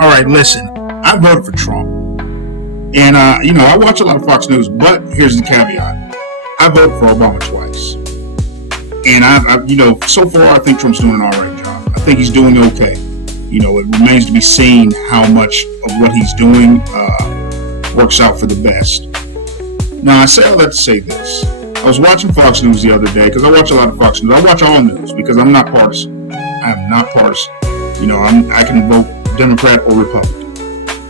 All right, listen. I voted for Trump, and I watch a lot of Fox News. But here's the caveat: I voted for Obama twice, and so far I think Trump's doing an all right job. I think he's doing okay. It remains to be seen how much of what he's doing works out for the best. Now, I say all that to say this. I was watching Fox News the other day because I watch a lot of Fox News. I watch all news because I'm not partisan. I am not partisan. I can vote Democrat or Republican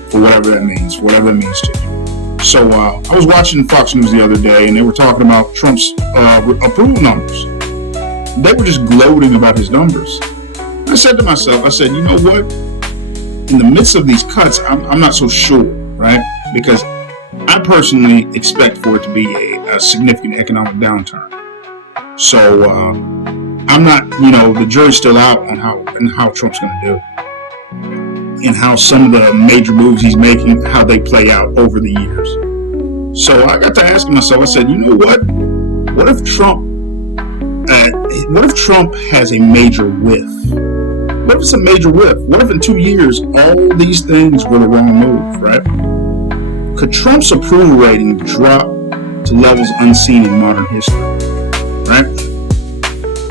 for whatever that means to you. So I was watching Fox News the other day, and they were talking about Trump's approval numbers. They were just gloating about his numbers. I said to myself, you know what? In the midst of these cuts, I'm not so sure, right? Because I personally expect for it to be a significant economic downturn. So I'm not, the jury's still out on how Trump's going to do, and how some of the major moves he's making, how they play out over the years. So I got to asking myself, I said, you know what? What if Trump has a major whiff? What if it's a major whiff? What if in 2 years all these things were the wrong move, right? Could Trump's approval rating drop to levels unseen in modern history, right?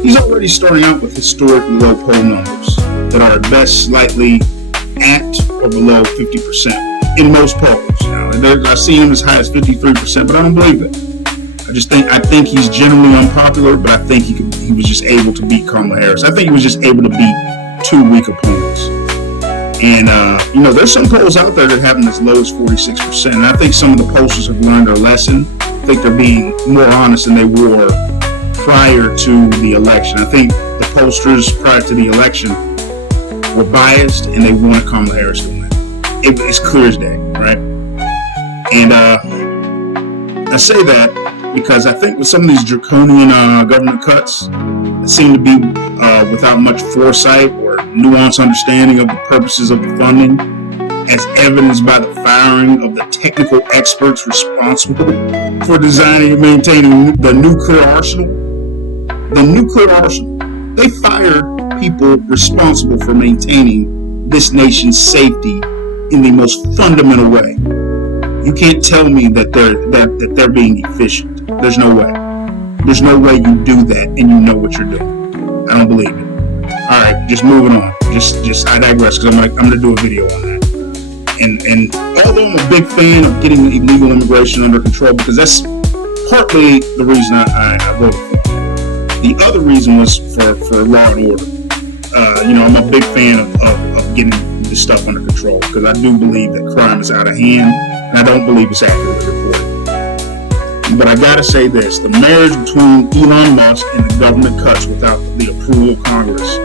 He's already starting out with historically low poll numbers that are at best slightly at or below 50% in most polls. Now, I've seen him as high as 53%, but I don't believe it. I think he's generally unpopular, but I think he was just able to beat Kamala Harris. I think he was just able to beat two weak opponents. And, there's some polls out there that have them as low as 46%. And I think some of the pollsters have learned their lesson. I think they're being more honest than they were prior to the election. I think the pollsters prior to the election were biased, and they wanted Kamala Harris to win. It's clear as day, right? And I say that because I think with some of these draconian government cuts that seem to be without much foresight or nuanced understanding of the purposes of the funding, as evidenced by the firing of the technical experts responsible for designing and maintaining the nuclear arsenal. The nuclear arsenal. They fired people responsible for maintaining this nation's safety in the most fundamental way. You can't tell me that they're being efficient. There's no way. There's no way you do that and you know what you're doing. I don't believe it. All right, just moving on. Just I digress because I'm going to do a video on that. And although I'm a big fan of getting illegal immigration under control, because that's partly the reason I voted for it. The other reason was for law and order. I'm a big fan of getting this stuff under control because I do believe that crime is out of hand, and I don't believe it's accurately reported. But I gotta say this: the marriage between Elon Musk and the government cuts without the approval of Congress,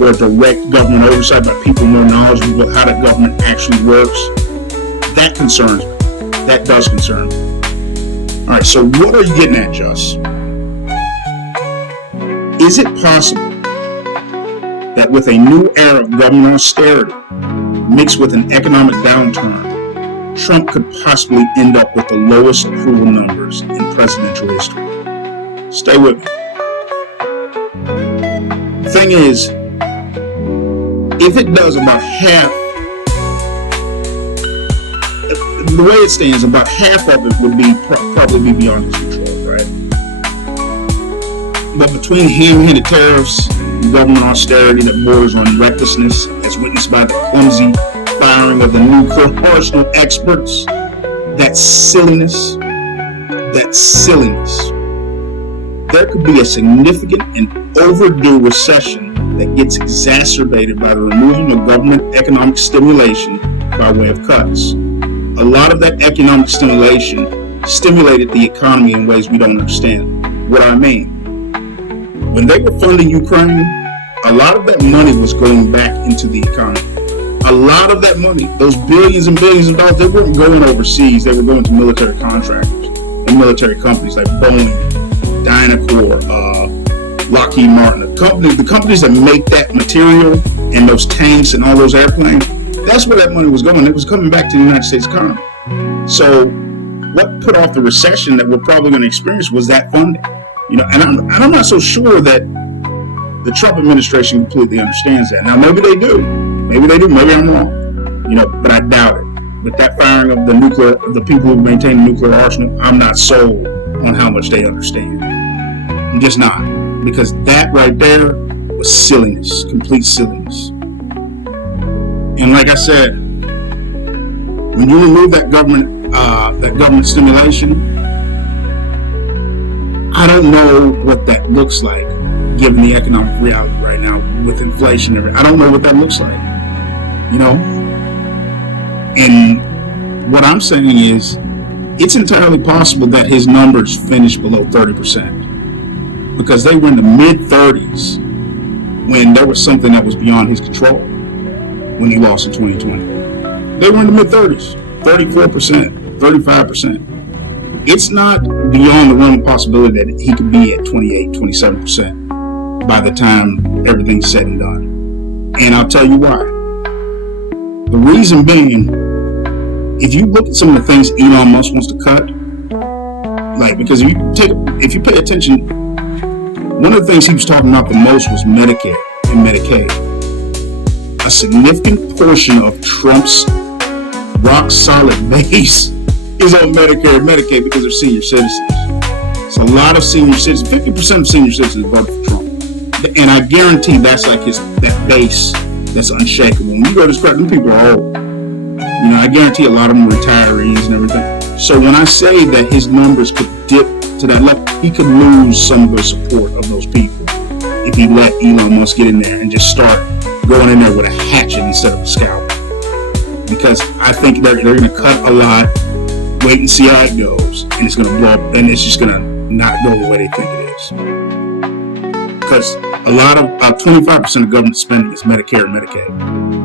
or direct government oversight by people more knowledgeable about how the government actually works, that concerns me. That does concern me. All right, so what are you getting at, Just? Is it possible that with a new era of government austerity mixed with an economic downturn, Trump could possibly end up with the lowest approval numbers in presidential history? Stay with me. The thing is, if it does, about half, the way it stands, about half of it would be probably be beyond his control, right? But between ham-handed tariffs and government austerity that borders on recklessness, as witnessed by the clumsy firing of the nuclear arsenal experts, that silliness, there could be a significant and overdue recession that gets exacerbated by the removal of government economic stimulation by way of cuts. A lot of that economic stimulation stimulated the economy in ways we don't understand. What I mean, when they were funding Ukraine, a lot of that money was going back into the economy. A lot of that money, those billions and billions of dollars, they weren't going overseas. They were going to military contractors and military companies like Boeing, Dynacore, Lockheed Martin. The companies that make that material and those tanks and all those airplanes, that's where that money was going. It was coming back to the United States economy. So what put off the recession that we're probably going to experience was that funding. And I'm not so sure that the Trump administration completely understands that. Now, maybe they do. Maybe I'm wrong. But I doubt it. With that firing of the people who maintain the nuclear arsenal, I'm not sold on how much they understand. I'm just not, because that right there was silliness, complete silliness. And like I said, when you remove that government stimulation, I don't know what that looks like, given the economic reality right now with inflation. I don't know what that looks like, And what I'm saying is, it's entirely possible that his numbers finish below 30%, because they were in the mid-30s when there was something that was beyond his control when he lost in 2020. They were in the mid-30s, 34%, 35%. It's not beyond the realm of possibility that he could be at 28, 27% by the time everything's said and done. And I'll tell you why. The reason being, if you look at some of the things Elon Musk wants to cut, because if you pay attention, one of the things he was talking about the most was Medicare and Medicaid. A significant portion of Trump's rock solid base is on Medicare and Medicaid because they're senior citizens. So a lot of senior citizens, 50% of senior citizens voted for Trump. And I guarantee that's like that base that's unshakable. When you go to this crowd, them people are old. I guarantee a lot of them are retirees and everything. So when I say that his numbers could dip to that level, he could lose some of the support of those people if he let Elon Musk get in there and just start going in there with a hatchet instead of a scalpel. Because I think they're going to cut a lot, wait and see how it goes, and it's going to blow up, and it's just going to not go the way they think it is. Because a lot of 25% of government spending is Medicare and Medicaid.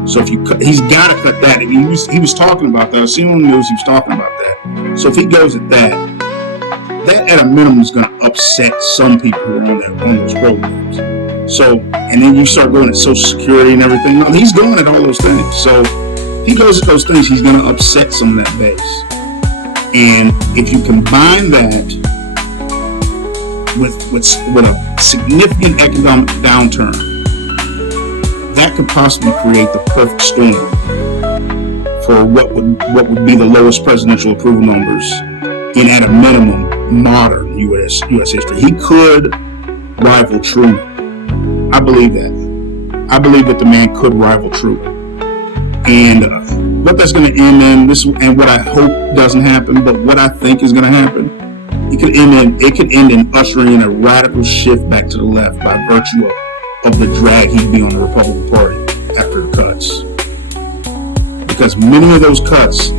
So if he's got to cut that. And he was talking about that. I seen on the news he was talking about that. So if he goes at that at a minimum is going to upset some people who are on those programs. So, and then you start going at Social Security and everything. No, he's going at all those things. So if he goes at those things, he's going to upset some of that base. And if you combine that with a significant economic downturn, that could possibly create the perfect storm for what would be the lowest presidential approval numbers in, at a minimum, modern U.S. history. He could rival Truman. I believe that. I believe that the man could rival Truman. And what that's going to end in, and what I hope doesn't happen, but what I think is going to happen, it could end in ushering in a radical shift back to the left by virtue of the drag he'd be on the Republican Party after the cuts. Because many of those cuts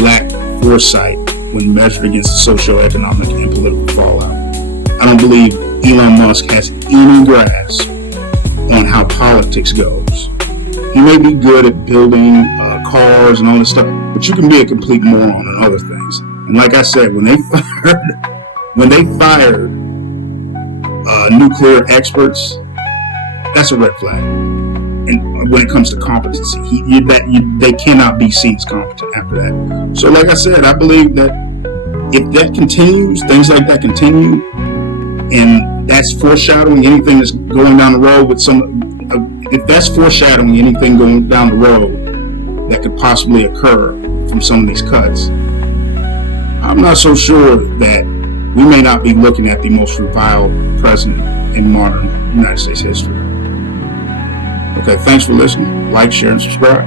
lack foresight when measured against the socio-economic and political fallout. I don't believe Elon Musk has any grasp on how politics goes. He may be good at building cars and all this stuff, but you can be a complete moron on other things. And like I said, when they fired nuclear experts, that's a red flag. And when it comes to competency, they cannot be seen as competent after that. So like I said, I believe that if that continues, things like that continue, and that's foreshadowing anything that's going down the road if that's foreshadowing anything going down the road that could possibly occur from some of these cuts, I'm not so sure that we may not be looking at the most reviled president in modern United States history. Okay, thanks for listening. Like, share, and subscribe.